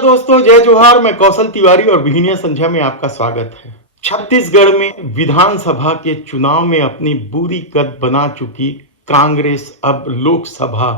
नमस्कार दोस्तों, जय जोहार। मैं कौशल तिवारी और विहिनिया संध्या में आपका स्वागत है। छत्तीसगढ़ में विधानसभा के चुनाव में अपनी बुरी कद बना चुकी कांग्रेस अब लोकसभा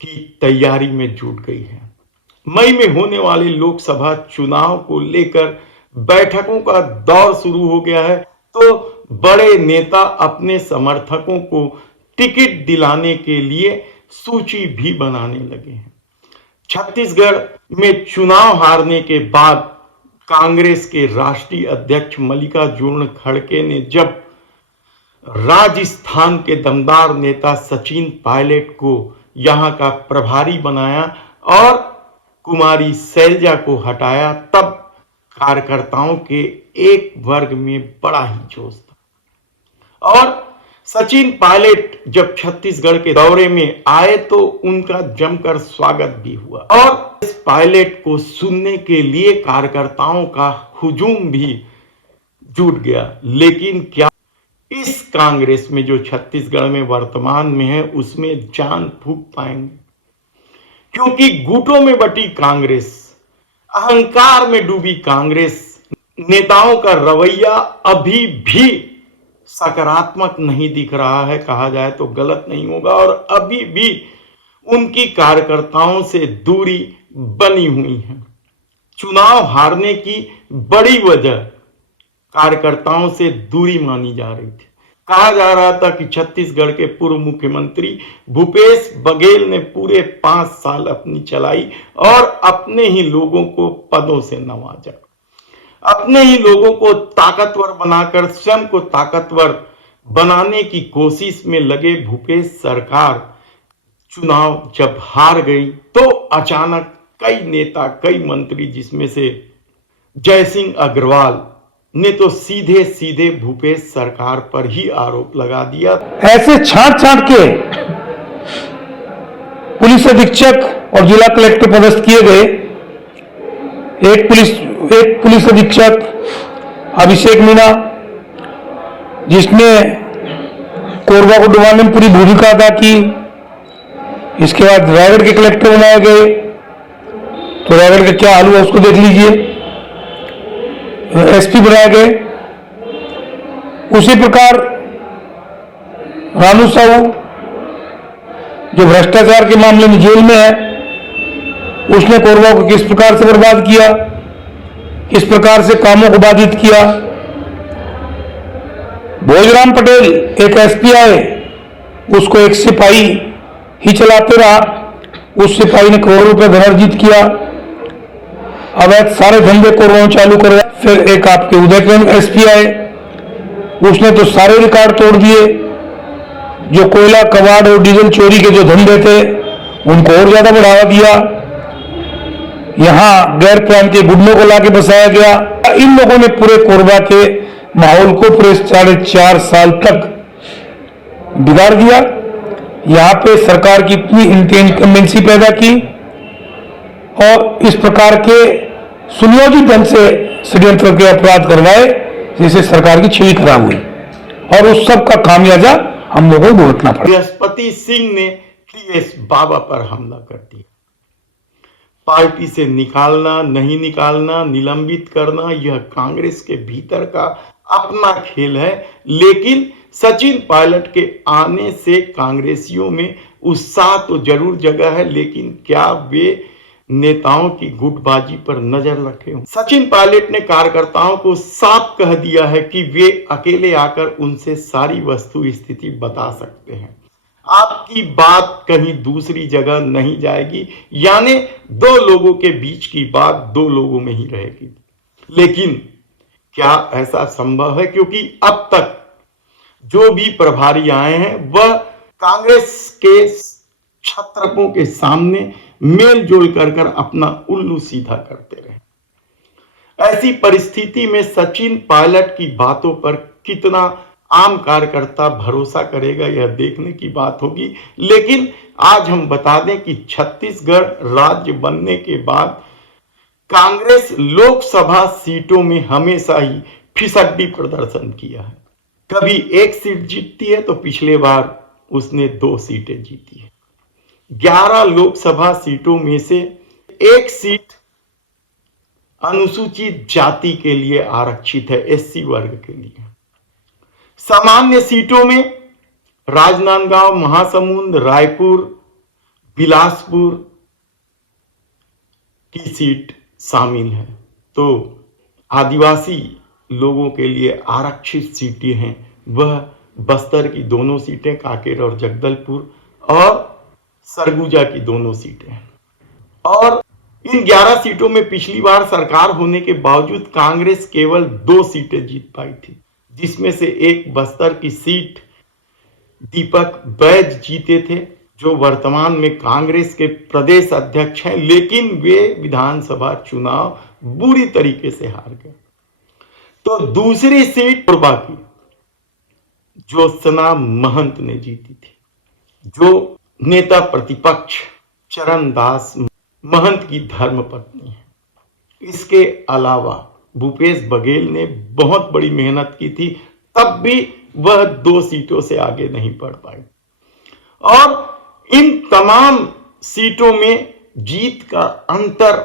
की तैयारी में जुट गई है। मई में होने वाले लोकसभा चुनाव को लेकर बैठकों का दौर शुरू हो गया है, तो बड़े नेता अपने समर्थकों को टिकट दिलाने के लिए सूची भी बनाने लगे हैं। छत्तीसगढ़ में चुनाव हारने के बाद कांग्रेस के राष्ट्रीय अध्यक्ष मल्लिकार्जुन खड़गे ने जब राजस्थान के दमदार नेता सचिन पायलट को यहां का प्रभारी बनाया और कुमारी शैलजा को हटाया, तब कार्यकर्ताओं के एक वर्ग में बड़ा ही जोश था। और सचिन पायलट जब छत्तीसगढ़ के दौरे में आए तो उनका जमकर स्वागत भी हुआ और इस पायलट को सुनने के लिए कार्यकर्ताओं का हुजूम भी जुट गया। लेकिन क्या इस कांग्रेस में जो छत्तीसगढ़ में वर्तमान में है उसमें जान फूंक पाएंगे? क्योंकि गुटों में बटी कांग्रेस, अहंकार में डूबी कांग्रेस, नेताओं का रवैया अभी भी सकारात्मक नहीं दिख रहा है, कहा जाए तो गलत नहीं होगा। और अभी भी उनकी कार्यकर्ताओं से दूरी बनी हुई है। चुनाव हारने की बड़ी वजह कार्यकर्ताओं से दूरी मानी जा रही थी। कहा जा रहा था कि छत्तीसगढ़ के पूर्व मुख्यमंत्री भूपेश बघेल ने पूरे 5 साल अपनी चलाई और अपने ही लोगों को पदों से नवाजा, अपने ही लोगों को ताकतवर बनाकर स्वयं को ताकतवर बनाने की कोशिश में लगे भूपेश सरकार चुनाव जब हार गई तो अचानक कई नेता, कई मंत्री, जिसमें से जयसिंह अग्रवाल ने तो सीधे सीधे भूपेश सरकार पर ही आरोप लगा दिया। ऐसे छांट छांट के पुलिस अधीक्षक और जिला कलेक्टर पदस्थ किए गए। एक पुलिस अधीक्षक अभिषेक मीणा, जिसने कोरबा को डुबाने में पूरी भूमिका अदा की। इसके बाद रायगढ़ के कलेक्टर बनाए गए, तो रायगढ़ का क्या हाल हुआ उसको देख लीजिए। एसपी बनाए गए। उसी प्रकार रानू साहू, जो भ्रष्टाचार के मामले में जेल में है, उसने कोरबा को किस प्रकार से बर्बाद किया, किस प्रकार से कामों को बाधित किया। भोजराम पटेल एक एसपी आए, उसको एक सिपाही ही चलाते रहा। उस सिपाही ने करोड़ों रुपए धन अर्जित किया। अब सारे धंधे कोरबा चालू कर। फिर एक आपके उदयकिरण एसपी आए, उसने तो सारे रिकॉर्ड तोड़ दिए। जो कोयला, कबाड़ और डीजल चोरी के जो धंधे थे उनको और ज्यादा बढ़ावा दिया। यहां गैर प्रांतीय गुंडों को लाके बसाया गया। इन लोगों ने पूरे कोरबा के माहौल को पूरे 4.5 साल तक बिगाड़ दिया। यहां पे सरकार की इतनी इनकम्बेंसी पैदा की और इस प्रकार के सुनियोजित ढंग से षड्यंत्र के अपराध करवाए, जिससे सरकार की छवि खराब हुई और उस सब का खामियाजा हम लोगों को भुगतना पड़ा। बृहस्पति सिंह ने टीएस बाबा पर हमला कर दिया। पार्टी से निकालना, नहीं निकालना, निलंबित करना, यह कांग्रेस के भीतर का अपना खेल है। लेकिन सचिन पायलट के आने से कांग्रेसियों में उत्साह तो जरूर जगा है, लेकिन क्या वे नेताओं की गुटबाजी पर नजर रखे हों? सचिन पायलट ने कार्यकर्ताओं को साफ कह दिया है कि वे अकेले आकर उनसे सारी वस्तु स्थिति बता सकते हैं। आपकी बात कहीं दूसरी जगह नहीं जाएगी, यानी 2 लोगों के बीच की बात 2 लोगों में ही रहेगी। लेकिन क्या ऐसा संभव है? क्योंकि अब तक जो भी प्रभारी आए हैं वह कांग्रेस के छत्रपों के सामने मेल जोल कर अपना उल्लू सीधा करते रहे। ऐसी परिस्थिति में सचिन पायलट की बातों पर कितना आम कार्यकर्ता भरोसा करेगा, यह देखने की बात होगी। लेकिन आज हम बता दें कि छत्तीसगढ़ राज्य बनने के बाद कांग्रेस लोकसभा सीटों में हमेशा ही फिसड्डी प्रदर्शन किया है। कभी 1 सीट जीतती है तो पिछले बार उसने 2 सीटें जीती है। 11 लोकसभा सीटों में से 1 सीट अनुसूचित जाति के लिए आरक्षित है, एससी वर्ग के लिए। सामान्य सीटों में राजनांदगांव, महासमुंद, रायपुर, बिलासपुर की सीट शामिल है। तो आदिवासी लोगों के लिए आरक्षित सीटें हैं वह बस्तर की दोनों सीटें, कांकेर और जगदलपुर, और सरगुजा की दोनों सीटें। और इन 11 सीटों में पिछली बार सरकार होने के बावजूद कांग्रेस केवल 2 सीटें जीत पाई थी, जिसमें से एक बस्तर की सीट दीपक बैज जीते थे, जो वर्तमान में कांग्रेस के प्रदेश अध्यक्ष हैं, लेकिन वे विधानसभा चुनाव बुरी तरीके से हार गए। तो दूसरी सीट कोरबा की ज्योत्सना महंत ने जीती थी, जो नेता प्रतिपक्ष चरणदास महंत की धर्मपत्नी है। इसके अलावा भूपेश बघेल ने बहुत बड़ी मेहनत की थी, तब भी वह 2 सीटों से आगे नहीं बढ़ पाई। और इन तमाम सीटों में जीत का अंतर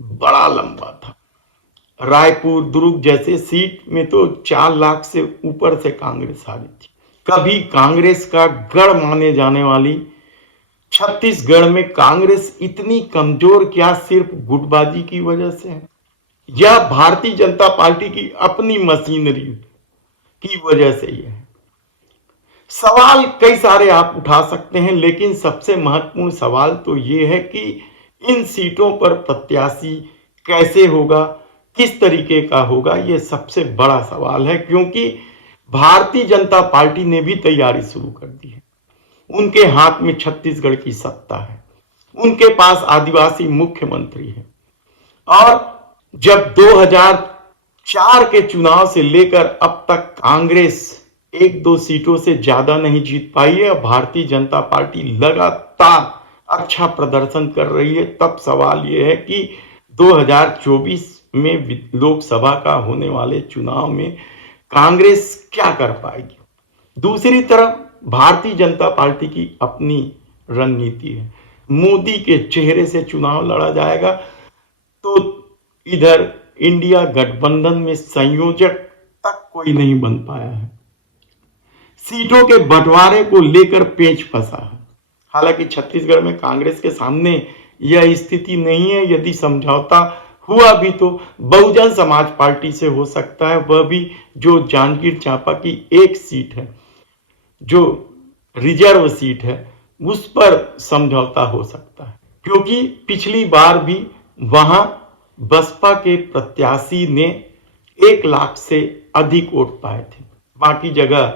बड़ा लंबा था। रायपुर, दुर्ग जैसे सीट में तो 4 लाख से ऊपर से कांग्रेस हारी थी। कभी कांग्रेस का गढ़ माने जाने वाली छत्तीसगढ़ में कांग्रेस इतनी कमजोर क्या सिर्फ गुटबाजी की वजह से है, या भारतीय जनता पार्टी की अपनी मशीनरी की वजह से यह है? सवाल कई सारे आप उठा सकते हैं, लेकिन सबसे महत्वपूर्ण सवाल तो यह है कि इन सीटों पर प्रत्याशी कैसे होगा, किस तरीके का होगा, यह सबसे बड़ा सवाल है। क्योंकि भारतीय जनता पार्टी ने भी तैयारी शुरू कर दी है। उनके हाथ में छत्तीसगढ़ की सत्ता है, उनके पास आदिवासी मुख्यमंत्री है, और जब 2004 के चुनाव से लेकर अब तक कांग्रेस 1-2 सीटों से ज्यादा नहीं जीत पाई है, भारतीय जनता पार्टी लगातार अच्छा प्रदर्शन कर रही है। तब सवाल यह है कि 2024 में लोकसभा का होने वाले चुनाव में कांग्रेस क्या कर पाएगी। दूसरी तरफ भारतीय जनता पार्टी की अपनी रणनीति है, मोदी के चेहरे से चुनाव लड़ा जाएगा। तो इधर इंडिया गठबंधन में संयोजक तक कोई नहीं बन पाया है। सीटों के बंटवारे को लेकर पेच फंसा है। हालांकि छत्तीसगढ़ में कांग्रेस के सामने यह स्थिति नहीं है। यदि समझौता हुआ भी तो बहुजन समाज पार्टी से हो सकता है, वह भी जो जांजगीर चांपा की एक सीट है, जो रिजर्व सीट है, उस पर समझौता हो सकता है। क्योंकि पिछली बार भी वहां बसपा के प्रत्याशी ने 1 लाख से अधिक वोट पाए थे। बाकी जगह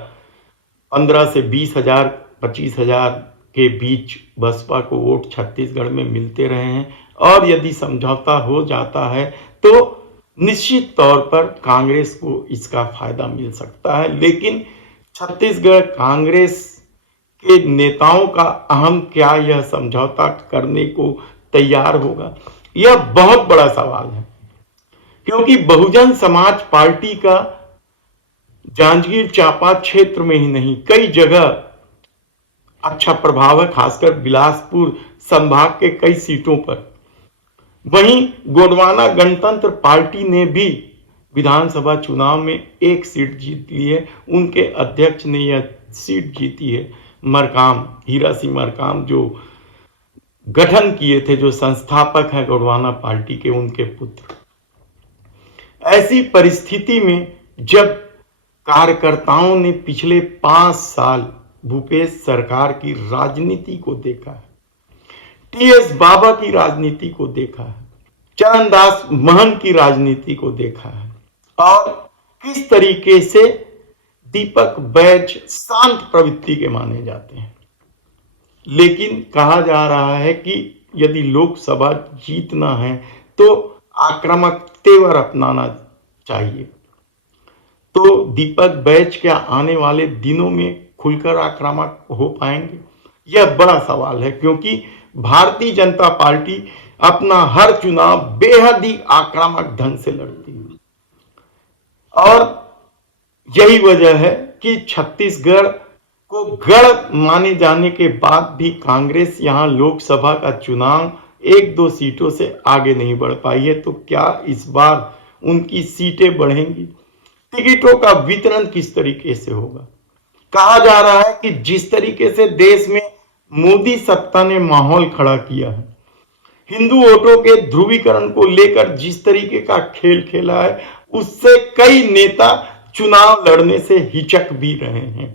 15 से 20 हजार, 25 हजार के बीच बसपा को वोट छत्तीसगढ़ में मिलते रहे हैं। और यदि समझौता हो जाता है तो निश्चित तौर पर कांग्रेस को इसका फायदा मिल सकता है। लेकिन छत्तीसगढ़ कांग्रेस के नेताओं का अहम क्या यह समझौता करने को तैयार होगा, यह बहुत बड़ा सवाल है। क्योंकि बहुजन समाज पार्टी का जांजगीर चांपा क्षेत्र में ही नहीं, कई जगह अच्छा प्रभाव है, खासकर बिलासपुर संभाग के कई सीटों पर। वहीं गोंडवाना गणतंत्र पार्टी ने भी विधानसभा चुनाव में 1 सीट जीत ली है। उनके अध्यक्ष ने यह सीट जीती है, मरकाम, हीरा सिंह मरकाम, जो गठन किए थे, जो संस्थापक हैं गोंडवाना पार्टी के, उनके पुत्र। ऐसी परिस्थिति में जब कार्यकर्ताओं ने पिछले 5 साल भूपेश सरकार की राजनीति को देखा है, टीएस बाबा की राजनीति को देखा है, चरणदास महंत की राजनीति को देखा है, और किस तरीके से दीपक बैज शांत प्रवृत्ति के माने जाते हैं। लेकिन कहा जा रहा है कि यदि लोकसभा जीतना है तो आक्रामक तेवर अपनाना चाहिए। तो दीपक बैज क्या आने वाले दिनों में खुलकर आक्रामक हो पाएंगे, यह बड़ा सवाल है। क्योंकि भारतीय जनता पार्टी अपना हर चुनाव बेहद ही आक्रामक ढंग से लड़ती है, और यही वजह है कि छत्तीसगढ़ को गढ़ माने जाने के बाद भी कांग्रेस यहां लोकसभा का चुनाव एक दो सीटों से आगे नहीं बढ़ पाई है, तो क्या इस बार उनकी सीटें बढ़ेंगी? टिकटों का वितरण किस तरीके से होगा? कहा जा रहा है कि जिस तरीके से देश में मोदी सत्ता ने माहौल खड़ा किया है, हिंदू वोटों के ध्रुवीकरण को लेकर जिस तरीके का खेल खेला है, उससे कई नेता चुनाव लड़ने से हिचक भी रहे हैं।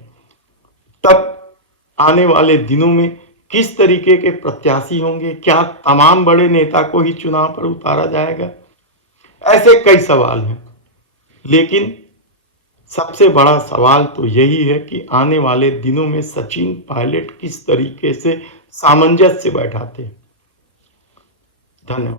तब आने वाले दिनों में किस तरीके के प्रत्याशी होंगे? क्या तमाम बड़े नेता को ही चुनाव पर उतारा जाएगा? ऐसे कई सवाल हैं, लेकिन सबसे बड़ा सवाल तो यही है कि आने वाले दिनों में सचिन पायलट किस तरीके से सामंजस्य बैठाते हैं। धन्यवाद।